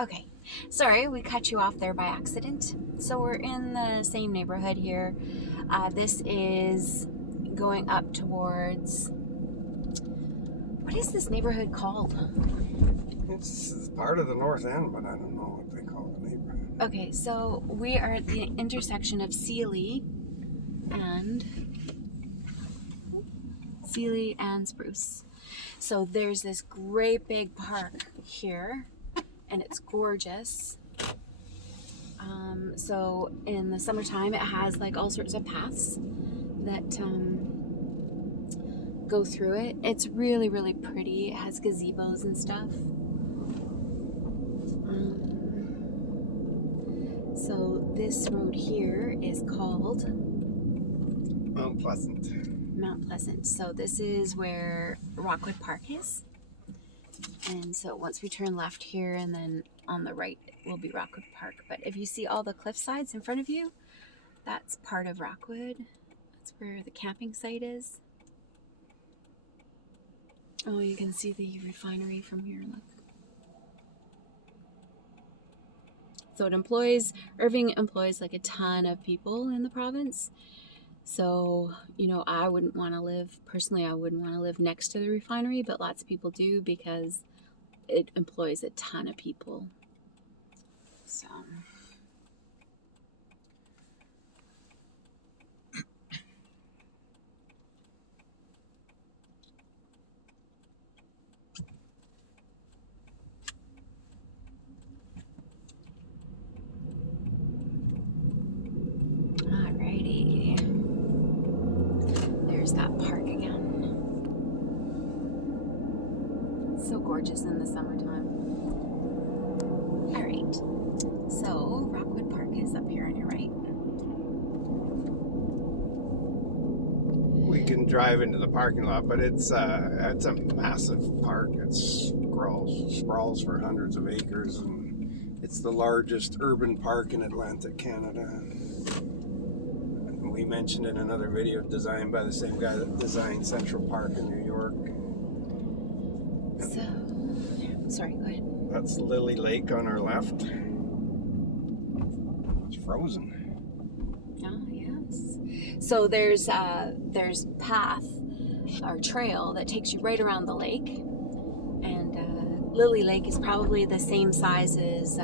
Okay, sorry, we cut you off there by accident. So we're in the same neighborhood here. This is going up towards, what is this neighborhood called? It's part of the North End, but I don't know what they call the neighborhood. Okay, so we are at the intersection of Sealy and Spruce. So there's this great big park here, and it's gorgeous. So in the summertime, it has like all sorts of paths that go through it. It's really, really pretty. It has gazebos and stuff. So this road here is called Mount Pleasant. Mount Pleasant. So this is where Rockwood Park is. And so once we turn left here, and then on the right will be Rockwood Park. But if you see all the cliff sides in front of you, that's part of Rockwood. That's where the camping site is. Oh, you can see the refinery from here, look. So Irving employs like a ton of people in the province. So, you know, I wouldn't want to live next to the refinery, but lots of people do because it employs a ton of people. So. Alrighty. There's that park again. It's so gorgeous in the summertime. Alright. So, Rockwood Park is up here on your right. We can drive into the parking lot, but it's a massive park. It sprawls for hundreds of acres, and it's the largest urban park in Atlantic Canada. And we mentioned in another video, designed by the same guy that designed Central Park in New York. So, sorry, go ahead. That's Lily Lake on our left. It's frozen. Oh, yes. So there's path or trail that takes you right around the lake, and Lily Lake is probably the same size as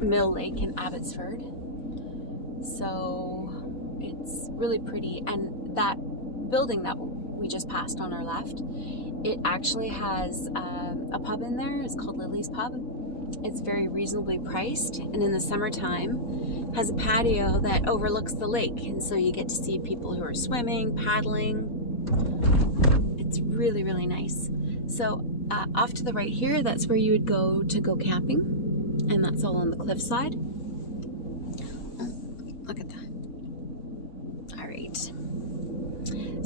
Mill Lake in Abbotsford. So it's really pretty, and that building that we just passed on our left, it actually has a pub in there. It's called Lily's Pub. It's very reasonably priced, and in the summertime has a patio that overlooks the lake, and so you get to see people who are swimming, paddling. It's really, really nice. So off to the right here, that's where you would go to go camping, and that's all on the cliffside. Oh, look at that. All right.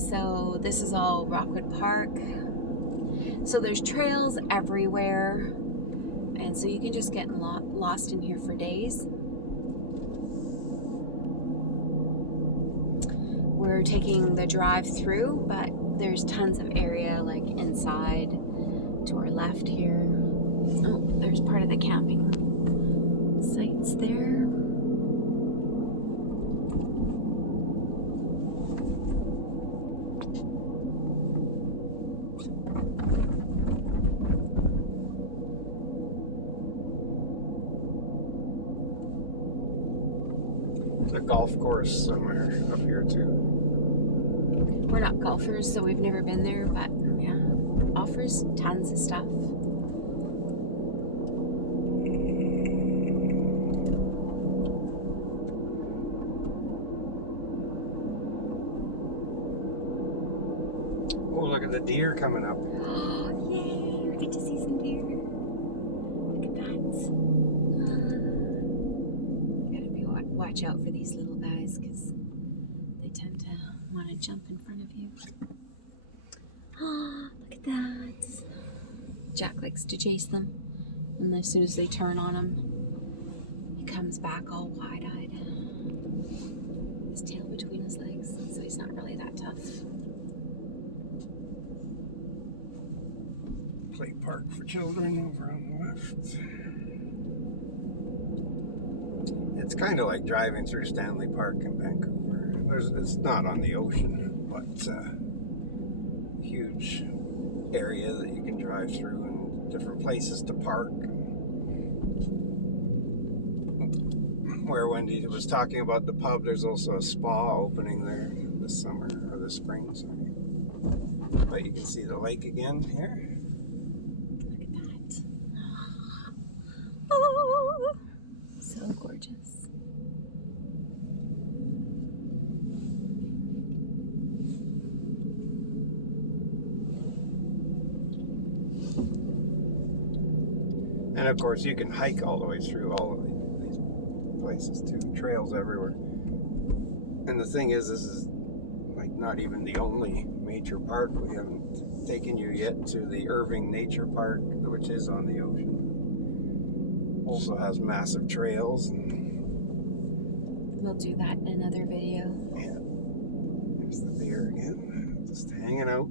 So this is all Rockwood Park. So there's trails everywhere, and so you can just get lost in here for days. We're taking the drive through, but there's tons of area like inside to our left here. Oh, there's part of the camping sites there. There's a golf course somewhere up here too. We're not golfers, so we've never been there, but yeah, offers tons of stuff. Oh, look at the deer coming up. Oh, yay! We get to see some deer. Look at that. Watch out for these little guys because they tend to want to jump in front of you. Oh, look at that. Jack likes to chase them, and as soon as they turn on him, he comes back all wide-eyed. His tail between his legs, so he's not really that tough. play park for children over on the left. It's kind of like driving through Stanley Park in Vancouver. It's not on the ocean, but a huge area that you can drive through and different places to park. Where Wendy was talking about the pub, there's also a spa opening there this summer, or this spring, sorry. But you can see the lake again here. Look at that. Oh, so gorgeous. And of course, you can hike all the way through all of these places too. Trails everywhere. And the thing is, this is like not even the only major park. We haven't taken you yet to the Irving Nature Park, which is on the ocean. Also has massive trails. And we'll do that in another video. Yeah. There's the deer again, just hanging out.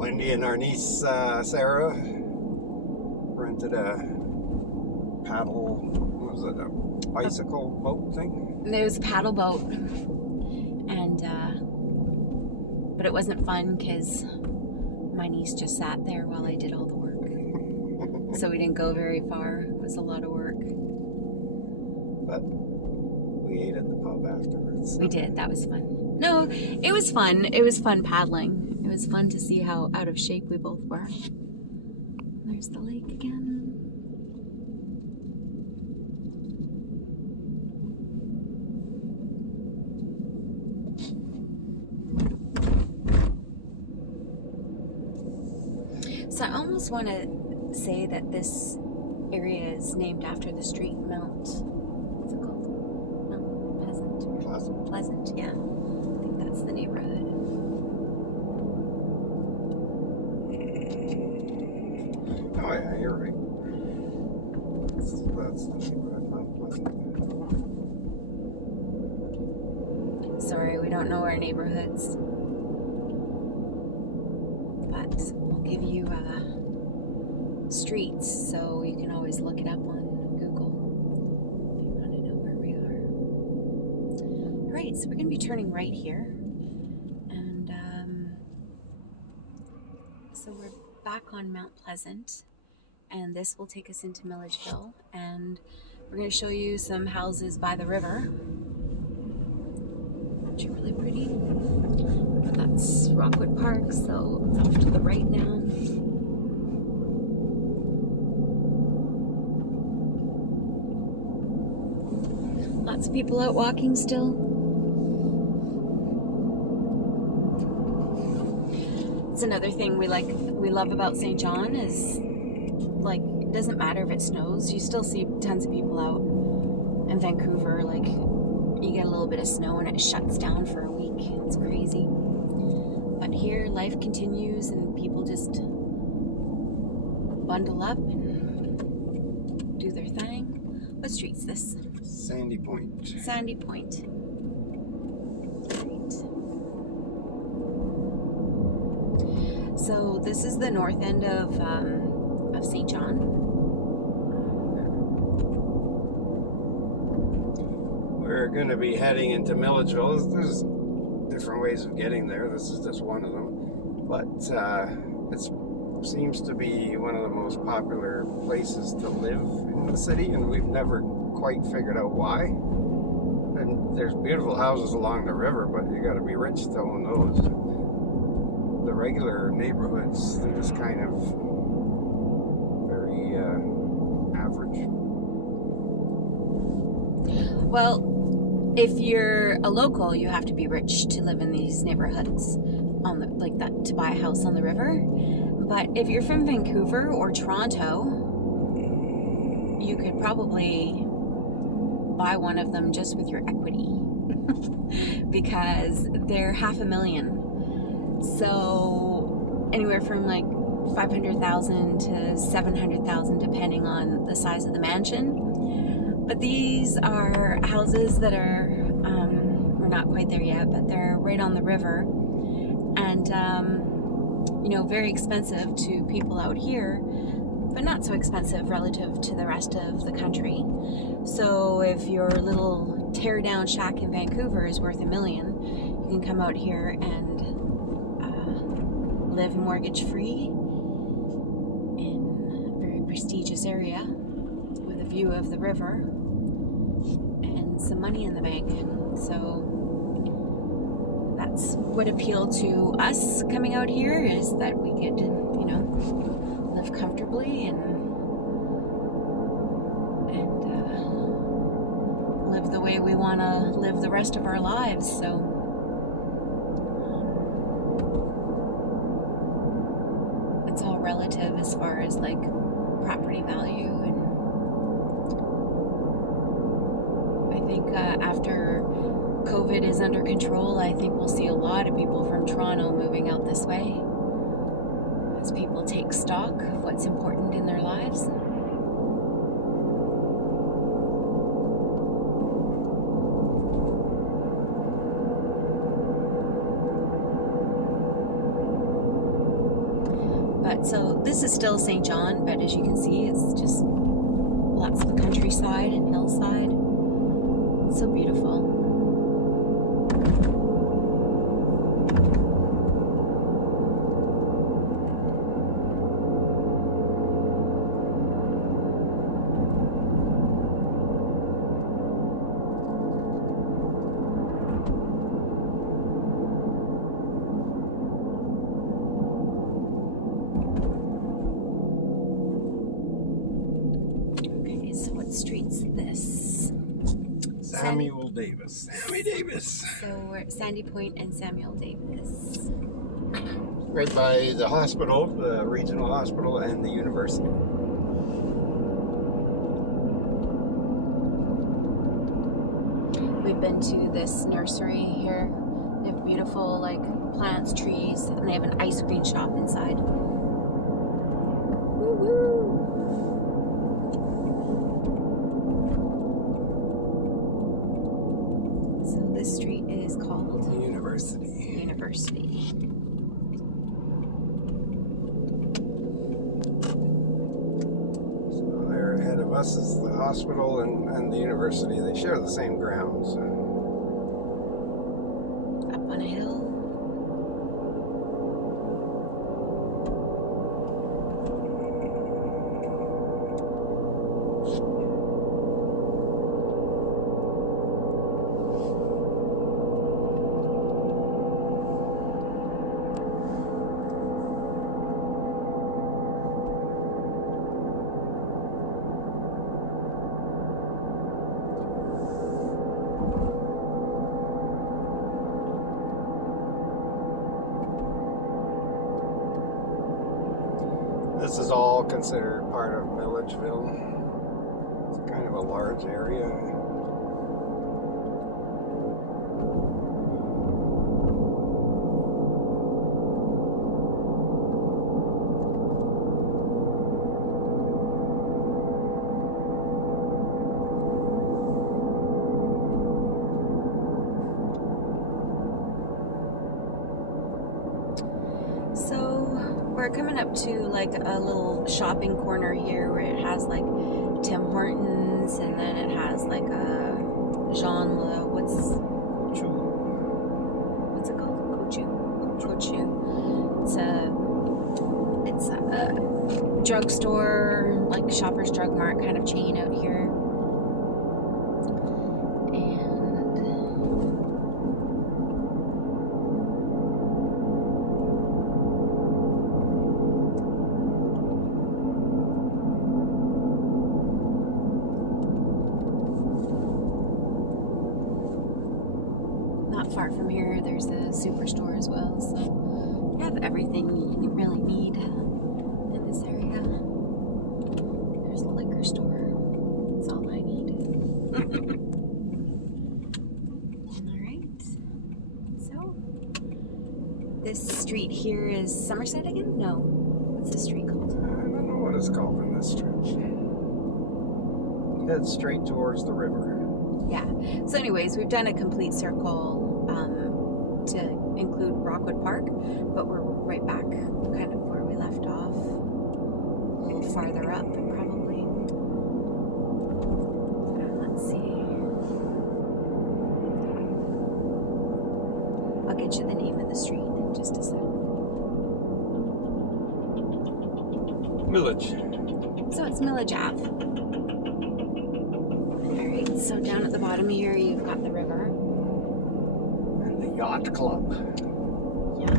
Wendy and our niece Sarah rented a paddle, what was it, a bicycle boat thing? There was a paddle boat, and but it wasn't fun because my niece just sat there while I did all the work. So we didn't go very far. It was a lot of work. But we ate at the pub afterwards. So. We did. That was fun. No, it was fun. It was fun paddling. It was fun to see how out of shape we both were. There's the lake again. So I almost want to say that this area is named after the street Mount. What's it called? Mount Pleasant. Pleasant, yeah. I think that's the neighborhood. Oh yeah, you're right. That's the neighborhood, Mount Pleasant. Sorry, we don't know our neighborhoods. But we'll give you streets so you can always look it up on Google if you want to know where we are. Alright, so we're going to be turning right here. And so we're back on Mount Pleasant. And this will take us into Milledgeville, and we're going to show you some houses by the river, which are really pretty. But that's Rockwood Park, so it's off to the right now. Lots of people out walking still. It's another thing we love about St. John is, like, it doesn't matter if it snows, you still see tons of people out. In Vancouver, like, you get a little bit of snow and it shuts down for a week. It's crazy. But here, life continues and people just bundle up and do their thing. What street's this? Sandy Point. Sandy Point. Right. So this is the north end of St. John. We're going to be heading into Milledgeville. There's different ways of getting there. This is just one of them. But it's seems to be one of the most popular places to live in the city, and we've never quite figured out why. And there's beautiful houses along the river, but you got to be rich to own those. The regular neighborhoods, they're just kind of very average. Well, if you're a local, you have to be rich to live in these neighborhoods on the, like that, to buy a house on the river. But if you're from Vancouver or Toronto, you could probably buy one of them just with your equity because they're $500,000. So anywhere from like 500,000 to 700,000 depending on the size of the mansion. But these are houses that are, we're not quite there yet, but they're right on the river. And, you know, very expensive to people out here, but not so expensive relative to the rest of the country. So if your little tear-down shack in Vancouver is worth $1 million, you can come out here and live mortgage-free in a very prestigious area with a view of the river and some money in the bank. So that's what appealed to us coming out here, is that we could, you know, live comfortably and live the way we want to live the rest of our lives. So it's all relative as far as like property value. And I think after COVID is under control, I think we'll see a lot of people from Toronto moving out this way as people take stock of what's important in their lives. But so this is still St. John, but as you can see, it's just lots of countryside and hillside. It's so beautiful. Street's this? Samuel Davis. Sammy Davis. So we're at Sandy Point and Samuel Davis. Right by the hospital, the regional hospital, and the university. We've been to this nursery here. They have beautiful like plants, trees, and they have an ice cream shop inside. This street is called the University. University. So there ahead of us is the hospital and the university. They share the same grounds. Up on a hill. This is all considered part of Milledgeville. It's kind of a large area. We're coming up to like a little shopping corner here where it has like Tim Hortons, and then it has like a Jean Le, what's it called? Coutu. It's a It's a drugstore, like Shoppers Drug Mart kind of chain out here. Not far from here, there's a superstore as well, so you have everything you really need in this area. There's a liquor store. That's all I need. Alright. So, this street here is Somerset again? No. What's this street called? I don't know what it's called in this stretch. Head straight towards the river. Yeah. So anyways, we've done a complete circle to include Rockwood Park, but we're right back kind of where we left off. A little farther up, probably. Let's see. I'll get you the name of the street in just a sec. Village. So it's Milledgeville. Alright, so down at the bottom here you've got the river. And the yacht club. Yeah.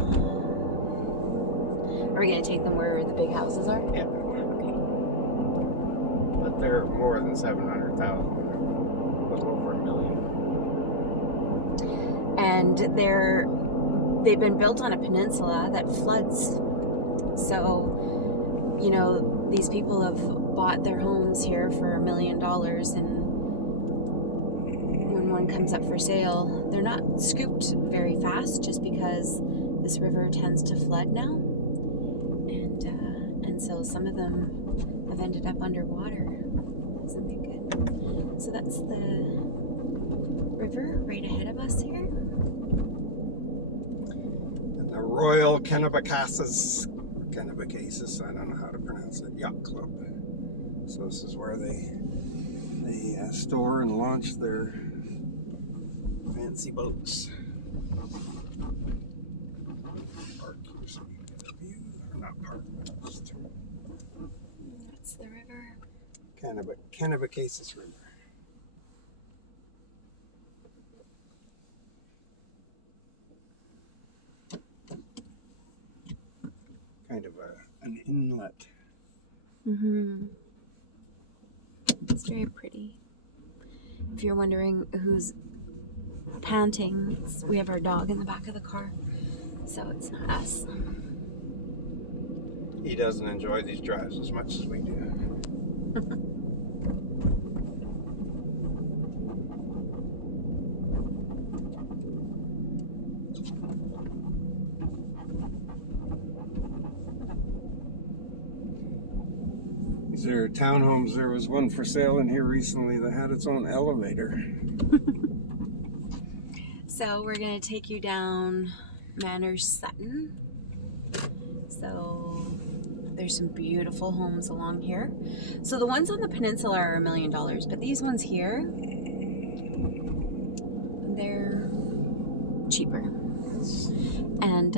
Are we going to take them where the big houses are? Yeah. Okay. But they're more than 700,000. A little over $1 million. And they've been built on a peninsula that floods. So, you know, these people have bought their homes here for $1 million, and when one comes up for sale, they're not scooped very fast just because this river tends to flood now. And so some of them have ended up underwater. Hasn't been good. So that's the river right ahead of us here. And the Royal Kennebecasis, I don't know how to pronounce it, Yacht Club. So this is where they store and launch their fancy boats. Park here so you can get a view. Or not park, but just That's the river. Kennebecasis River. Kind of an inlet. Mm-hmm. It's very pretty. If you're wondering who's panting, we have our dog in the back of the car, so it's not us. He doesn't enjoy these drives as much as we do. These are townhomes. There was one for sale in here recently that had its own elevator. So we're going to take you down Manners Sutton. So there's some beautiful homes along here. So the ones on the peninsula are $1 million, but these ones here, they're cheaper. And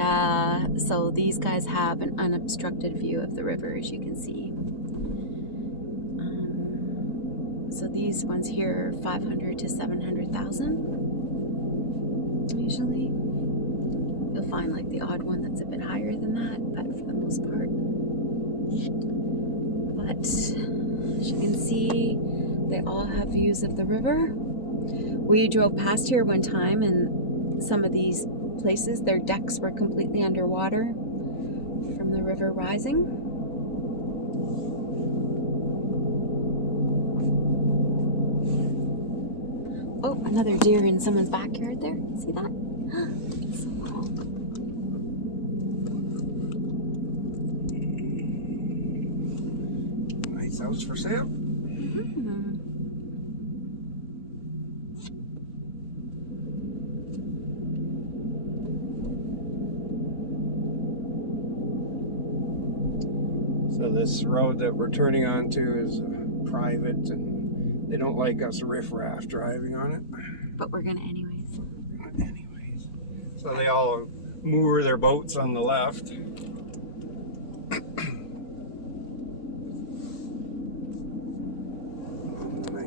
so these guys have an unobstructed view of the river, as you can see. So these ones here are 500 to 700,000. Usually, you'll find like the odd one that's a bit higher than that, but for the most part. But as you can see, they all have views of the river. We drove past here one time, and some of these places, their decks were completely underwater from the river rising. Oh, another deer in someone's backyard there. See that? So cool. Nice house for sale. Mm-hmm. So this road that we're turning onto is private, and they don't like us riffraff driving on it. But we're gonna anyways. So they all moor their boats on the left.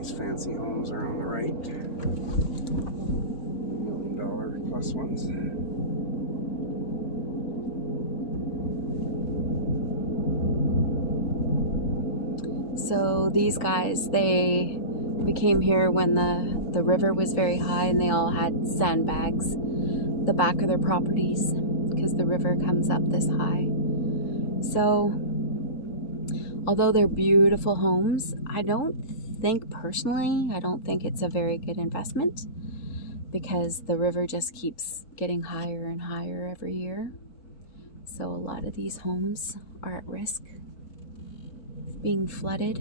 These fancy homes are on the right. $1 million plus ones. So these guys, we came here when the river was very high, and they all had sandbags the back of their properties because the river comes up this high. So although they're beautiful homes, I don't think it's a very good investment because the river just keeps getting higher and higher every year. So a lot of these homes are at risk of being flooded.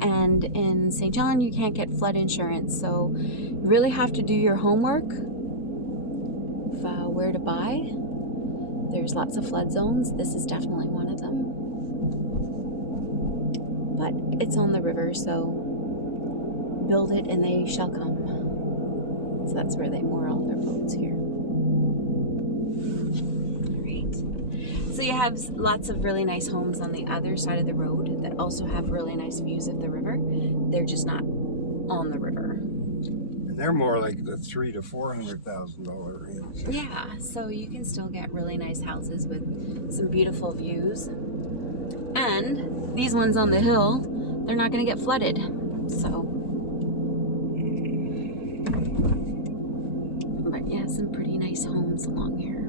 And in St. John, you can't get flood insurance, so you really have to do your homework of where to buy. There's lots of flood zones. This is definitely one of them. But it's on the river, so build it and they shall come. So that's where they moor all their boats here. All right. So you have lots of really nice homes on the other side of the road that also have really nice views of the river. They're just not on the river. And they're more like the $300,000 to $400,000 range. Yeah, so you can still get really nice houses with some beautiful views. And these ones on the hill, they're not going to get flooded. So, but yeah, some pretty nice homes along here.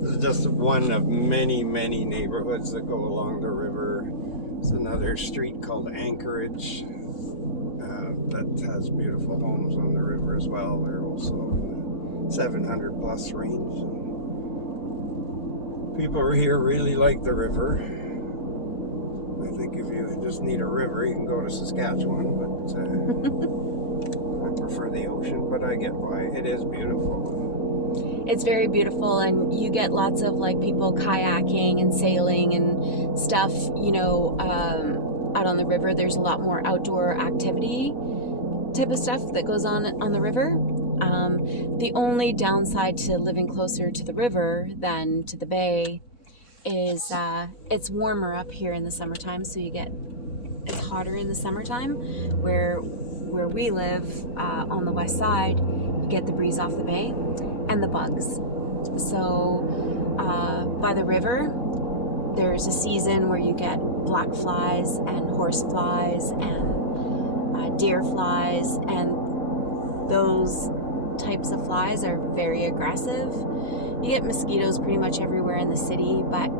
This is just one of many, many neighborhoods that go along the river. There's another street called Anchorage that has beautiful homes on the river as well. They're also in the 700 plus range. People here really like the river. I think if you just need a river, you can go to Saskatchewan, but I prefer the ocean, but I get why. It is beautiful. It's very beautiful, and you get lots of like people kayaking and sailing and stuff, you know, out on the river. There's a lot more outdoor activity type of stuff that goes on the river. The only downside to living closer to the river than to the bay is it's warmer up here in the summertime, so it's hotter in the summertime. Where we live on the west side, you get the breeze off the bay and the bugs. So by the river, there's a season where you get black flies and horse flies and deer flies, and those types of flies are very aggressive. You get mosquitoes pretty much everywhere in the city, but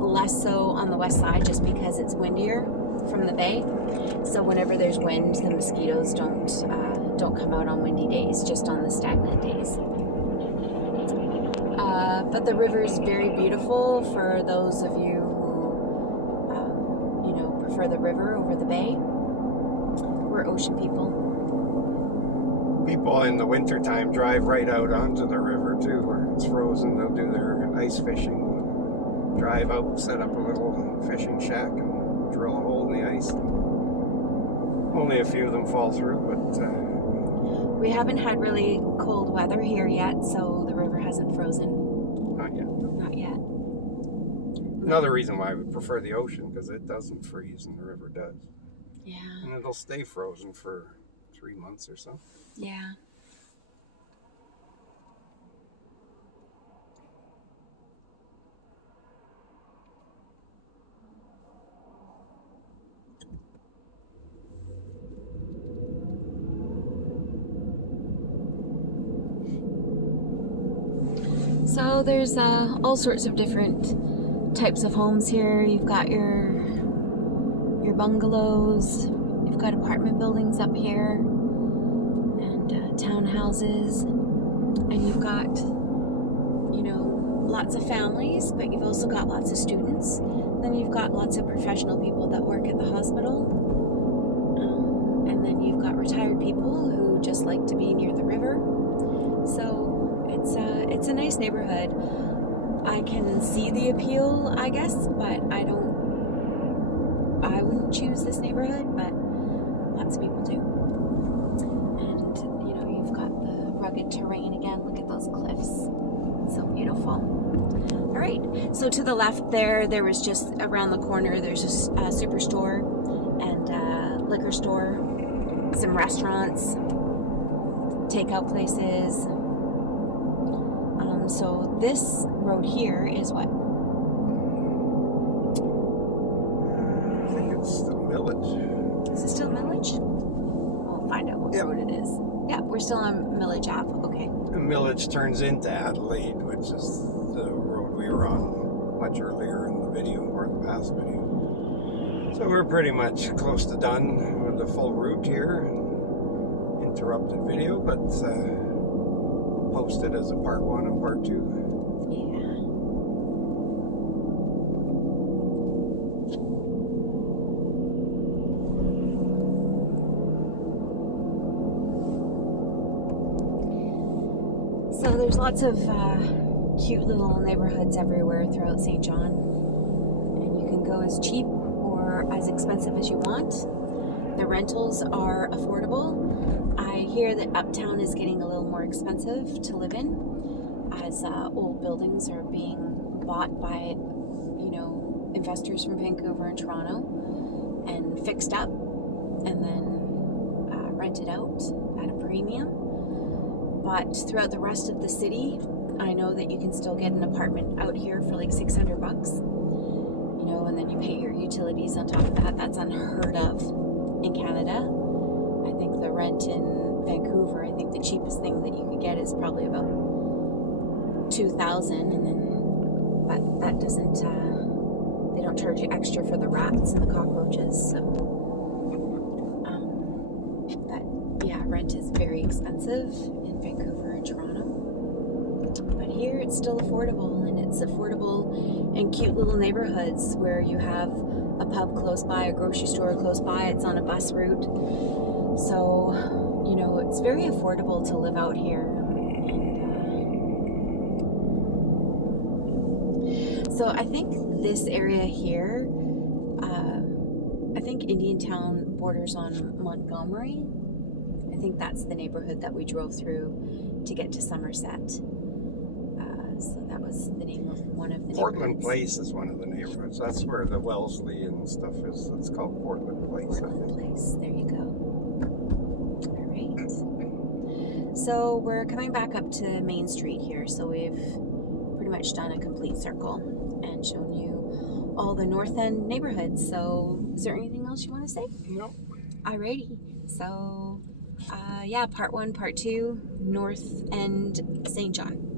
less so on the west side just because it's windier from the bay. So whenever there's wind, the mosquitoes don't come out on windy days, just on the stagnant days. But the river is very beautiful for those of you who prefer the river over the bay. We're ocean people. People in the wintertime drive right out onto the river too, where it's frozen. They'll do their ice fishing, drive out, set up a little fishing shack and drill a hole in the ice. Only a few of them fall through, but we haven't had really cold weather here yet, so the river hasn't frozen. Not yet. Not yet. Another reason why we prefer the ocean, because it doesn't freeze and the river does. Yeah. And it'll stay frozen for 3 months or so. Yeah. So there's all sorts of different types of homes here. You've got your bungalows, you've got apartment buildings up here, and townhouses, and you've got, lots of families, but you've also got lots of students. Then you've got lots of professional people that work at the hospital, and then you've got retired people who just like to be near the river. So it's a nice neighborhood. I can see the appeal, I guess, but I wouldn't choose this neighborhood, but lots of people do. And you've got the rugged terrain again. Look at those cliffs, so beautiful. All right. So to the left there was just around the corner. There's a superstore and a liquor store, some restaurants, takeout places. So this road here is what? I think it's the Millage. Is it still Millage? We'll find out what road it is. Yeah, we're still on Milledgeville. Okay. The Millage turns into Adelaide, which is the road we were on much earlier in the video, or the past video. So we're pretty much close to done with the full route here. Interrupted video, but post it as a part 1 and part 2. Yeah. So there's lots of cute little neighborhoods everywhere throughout St. John, and you can go as cheap or as expensive as you want. The rentals are affordable. I hear that Uptown is getting a little more expensive to live in, as old buildings are being bought by, investors from Vancouver and Toronto and fixed up and then rented out at a premium. But throughout the rest of the city, I know that you can still get an apartment out here for like $600, and then you pay your utilities on top of that. That's unheard of in Canada. I think the rent in Vancouver, I think the cheapest thing that you could get is probably about $2,000, and then but that doesn't they don't charge you extra for the rats and the cockroaches. So but yeah, rent is very expensive in Vancouver and Toronto, but here it's still affordable, and it's affordable in cute little neighborhoods where you have a pub close by, a grocery store close by. It's on a bus route, so it's very affordable to live out here. So I think this area here, I think Indiantown borders on Montgomery. I think that's the neighborhood that we drove through to get to Somerset. So that was the name of one of the Portland neighborhoods. Place is one of the neighborhoods. That's where the Wellesley and stuff is. It's called Portland Place. Portland Place. There you go. All right. So we're coming back up to Main Street here. So we've pretty much done a complete circle and shown you all the North End neighborhoods. So is there anything else you want to say? No. Alrighty. So, part 1, part 2, North End, St. John.